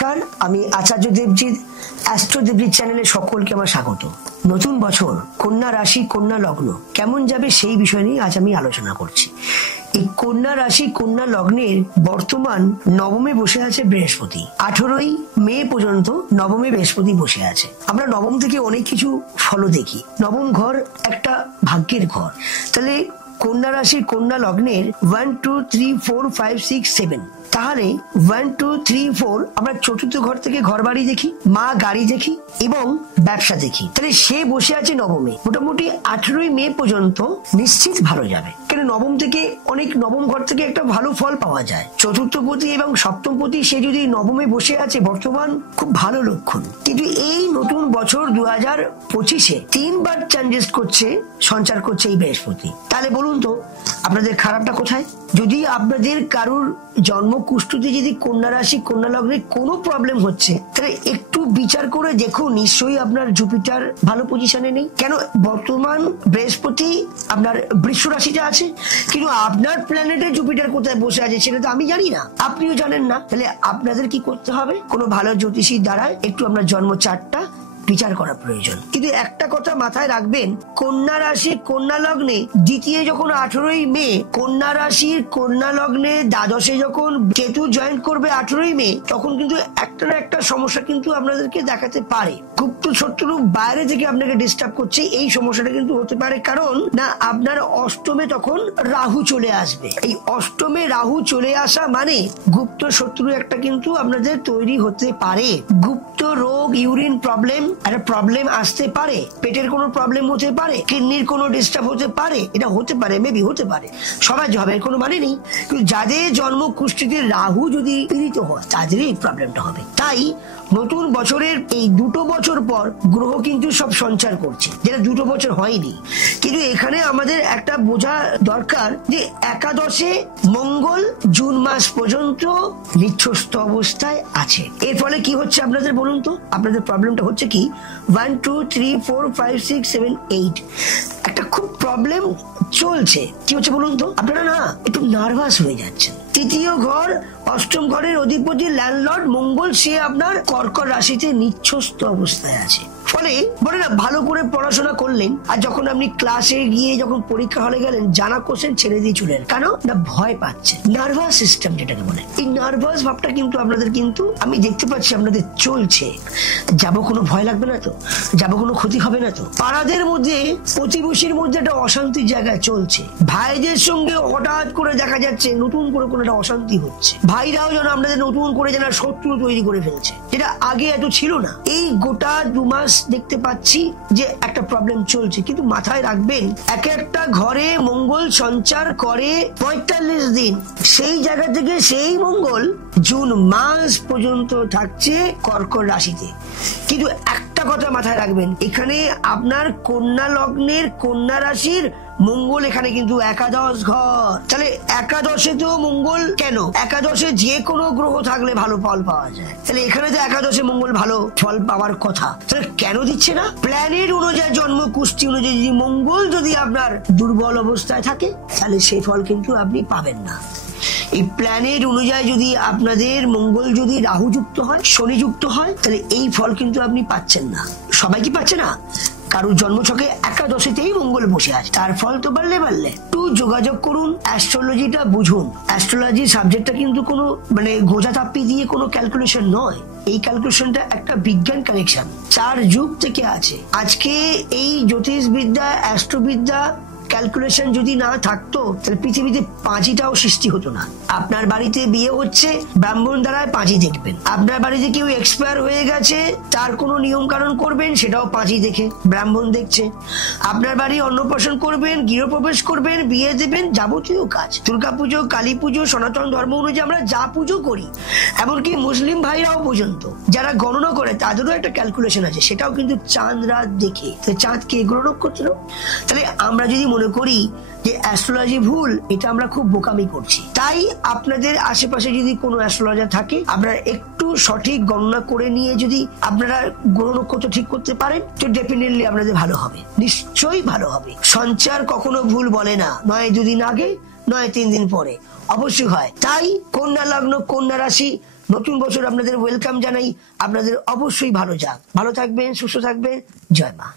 নমস্কার, আমি আচার্য দেবজিৎ অ্যাস্ট্রো দেবজিৎ চ্যানেলে সকলকে আমার স্বাগত। নতুন বছর, কন্যা রাশি, কন্যা লগ্ন কেমন যাবে সেই বিষয় নিয়ে আজ আমি আলোচনা করছি। এই কন্যা রাশি, কন্যা লগ্নের বর্তমান নবমে বসে আছে বৃহস্পতি। 18ই মে পর্যন্ত নবমে বৃহস্পতি বসে আছে। আমরা নবম থেকে অনেক কিছু ফল দেখি। নবম ঘর একটা ভাগ্যের ঘর। তাহলে কন্যা রাশি, কন্যা লগ্নের 1 2 3 4 5 6 7, তাহলে 1 2 3 4 আমরা চতুর্থ ঘর থেকে ঘর বাড়ি দেখি, মা গাড়ি দেখি এবং ব্যবসা দেখি। তাহলে সে বসে আছে নবমে। মোটামুটি 18ই মে পর্যন্ত নিশ্চিত ভালো যাবে, কেন নবম থেকে নবম ঘর থেকে একটা ভালো ফল পাওয়া যায়। চতুর্থপতি এবং সপ্তমপতি সে যদি নবমে বসে আছে বর্তমান, খুব ভালো লক্ষণ। কিন্তু এই নতুন বছর 2025-এ 3বার চেঞ্জেস করছে, সঞ্চার করছে এই বৃহস্পতি। তাহলে বলুন তো আপনাদের খারাপটা কোথায়? যদি আপনাদের কারুর জন্ম কুষ্ঠুতে যদি কন্যা রাশি, কন্যা লগ্নে কোনো প্রবলেম হচ্ছে, তাহলে একটু বিচার করে দেখুন, নিশ্চয়ই আপনার জুপিটার ভালো পজিশনে নেই। কেন বর্তমান বৃহস্পতি আপনার বৃষ রাশিতে আছে, কিন্তু আপনার প্ল্যানেটে জুপিটার কোথায় বসে আছে সেটা তো আমি জানি না, আপনিও জানেন না। তাহলে আপনাদের কি করতে হবে? কোনো ভালো জ্যোতিষীর দ্বারা একটু আপনার জন্ম চার্টটা বিচার করা প্রয়োজন। কিন্তু একটা কথা মাথায় রাখবেন, কন্যা রাশি, কন্যা লগ্নে দ্বিতীয় যখন 18ই মে কন্যা রাশির কন্যা লগ্নে দ্বাদশে যখন কেতু জয়েন করবে 18ই মে, তখন কিন্তু একটা না একটা সমস্যা কিন্তু আপনাদেরকে দেখাতে পারে। গুপ্ত শত্রু বাইরে থেকে আপনাকে ডিস্টার্ব করছে, এই সমস্যাটা কিন্তু হতে পারে। কারণ না, আপনার অষ্টমে তখন রাহু চলে আসবে। এই অষ্টমে রাহু চলে আসা মানে গুপ্ত শত্রু একটা কিন্তু আপনাদের তৈরি হতে পারে। গুপ্ত রোগ, ইউরিন প্রবলেম, একটা প্রবলেম আসতে পারে, পেটের কোনো প্রবলেম হতে পারে, কিডনির কোনো ডিস্টার্ব হতে পারে। এটা হতে পারে, মেবি হতে পারে, সবাই হবে কোনো মানে নেই। কিন্তু যাদের জন্ম কুষ্ঠিতে রাহু যদি পীড়িত হয় তাদেরই এই প্রবলেমটা হবে। তাই নতুন বছরের এই 2 বছর পর গ্রহ কিন্তু সব সঞ্চার করছে, যেটা 2 বছর হয়নি। কিন্তু এখানে আমাদের একটা বোঝা দরকার যে একাদশে মঙ্গল জুন মাস পর্যন্ত নিঃস্ব অবস্থায় আছে। এর ফলে কি হচ্ছে আপনাদের বলুন তো? আপনাদের প্রবলেমটা হচ্ছে কি? 1 2 3 4 5 6 7 8 একটা খুব প্রবলেম চলছে। কি হচ্ছে বলুন তো? আপনারা না একটু নার্ভাস হয়ে যাচ্ছেন। তৃতীয় ঘর, অষ্টম ঘরের অধিপতি ল্যান্ডলর্ড মঙ্গল, সে আপনার কর্কট রাশিতে নিঃস্ব অবস্থায় আছে। ফলে বলে না, ভালো করে পড়াশোনা করলেন, আর যখন আপনি ক্লাসে গিয়ে যখন পরীক্ষা হলে গেলেন, জানা কোশ্চেন ছেড়ে দিয়ে চলেন। কেন না? ভয় পাচ্ছে। নার্ভাস সিস্টেম যেটাকে বলে, এই নার্ভাস ভাবটা কিন্তু আপনাদের কিন্তু আমি দেখতে পাচ্ছি আপনাদের চলছে। যাব কোনো ভয় লাগবে না তো? যাব কোনো ক্ষতি হবে না তো? পাড়াদের মধ্যে, প্রতিবেশীর মধ্যে একটা অশান্তির জায়গায় চলছে। ভাইদের সঙ্গে হঠাৎ করে দেখা যাচ্ছে নতুন করে কোনো একটা অশান্তি হচ্ছে। ভাইরাও যেন আপনাদের নতুন করে যেন শত্রু তৈরি করে ফেলছে, যেটা আগে এত ছিল না। এই গোটা 2 মাস দেখতে পাচ্ছি যে একটা প্রবলেম চলছে। কিন্তু মাথায় রাখবেন, এক একটা ঘরে মঙ্গল সঞ্চার করে 45 দিন। সেই জায়গা থেকে সেই মঙ্গল জুন মাস পর্যন্ত থাকছে কর্কট রাশিতে। কিন্তু একটা কথা মাথায় রাখবেন, এখানে আপনার কন্যা লগ্নের কন্যা রাশির মঙ্গল এখানে কিন্তু একাদশ ঘর। তাহলে একাদশে তো মঙ্গল, কেন একাদশে যে কোনো গ্রহ থাকলে ভালো ফল পাওয়া যায়, তাহলে এখানে তো একাদশে মঙ্গল ভালো ফল পাওয়ার কথা, তাহলে কেন দিচ্ছে না? প্ল্যানেট অনুযায়ী, জন্ম কুষ্টি অনুযায়ী যদি মঙ্গল যদি আপনার দুর্বল অবস্থায় থাকে, তাহলে সেই ফল কিন্তু আপনি পাবেন না। এই প্ল্যানেট অনুযায়ী যদি আপনাদের মঙ্গল যদি রাহু যুক্ত হয়, শনি যুক্ত হয়, তাহলে এই ফল কিন্তু আপনি পাচ্ছেন না। সবাই কি পাচ্ছে না? কারোর জন্মছকে একাদশীতেই মঙ্গল বসে আছে, তার ফল তো বাড়লে একটু যোগাযোগ করুন, অ্যাস্ট্রোলজিটা বুঝুন। অ্যাস্ট্রোলজি সাবজেক্টটা কিন্তু কোনো মানে গোজা তাপ্পি দিয়ে কোনো ক্যালকুলেশন নয়। এই ক্যালকুলেশনটা একটা বিজ্ঞান কানেকশন, 4 যুগ থেকে আছে। আজকে এই জ্যোতিষবিদ্যা, অ্যাস্ট্রোবিদ্যা ক্যালকুলেশন যদি না থাকতো, তাহলে পৃথিবীতে পাঁচিটাও সৃষ্টি হতো না। আপনার বাড়িতে বিয়ে হচ্ছে, ব্রাহ্মণ দ্বারায় পাঁচি দেখবেন। আপনার বাড়িতে কেউ এক্সপায়ার হয়ে গেছে, তার কোনো নিয়ম কানুন করবেন, সেটাও পাঁচি দেখে ব্রাহ্মণ দেখছে। আপনার বাড়ি অন্নপ্রাশন করবেন, গৃহপ্রবেশ করবেন, বিয়ে দেবেন, যাবতীয় কাজ, দুর্গাপুজো, কালী পুজো, সনাতন ধর্ম অনুযায়ী আমরা যা পুজো করি, এমনকি মুসলিম ভাইরাও পর্যন্ত যারা গণনা করে তাদেরও একটা ক্যালকুলেশন আছে, সেটাও কিন্তু চাঁদ রাত দেখে। চাঁদ কে গ্রহ নক্ষত্র। তাহলে আমরা যদি মনে করি যে অ্যাস্ট্রোলজি ভুল, এটা আমরা খুব বোকামি করছি। তাই আপনাদের আশেপাশে যদি কোনো অ্যাস্ট্রোলজার থাকে, আপনারা একটু সঠিক গণনা করে নিয়ে যদি আপনারা গ্রহ নক্ষত্র ঠিক করতে পারেন, তো ডেফিনেটলি আপনাদের ভালো হবে, নিশ্চয়ই ভালো হবে। সঞ্চার কখনো ভুল বলে না, নয় 2 দিন আগে, নয় 3 দিন পরে, অবশ্যই হয়। তাই কন্যা লগ্ন, কন্যা রাশি নতুন বছর আপনাদের ওয়েলকাম জানাই, আপনাদের অবশ্যই ভালো যাক, ভালো থাকবেন, সুস্থ থাকবেন। জয় মা।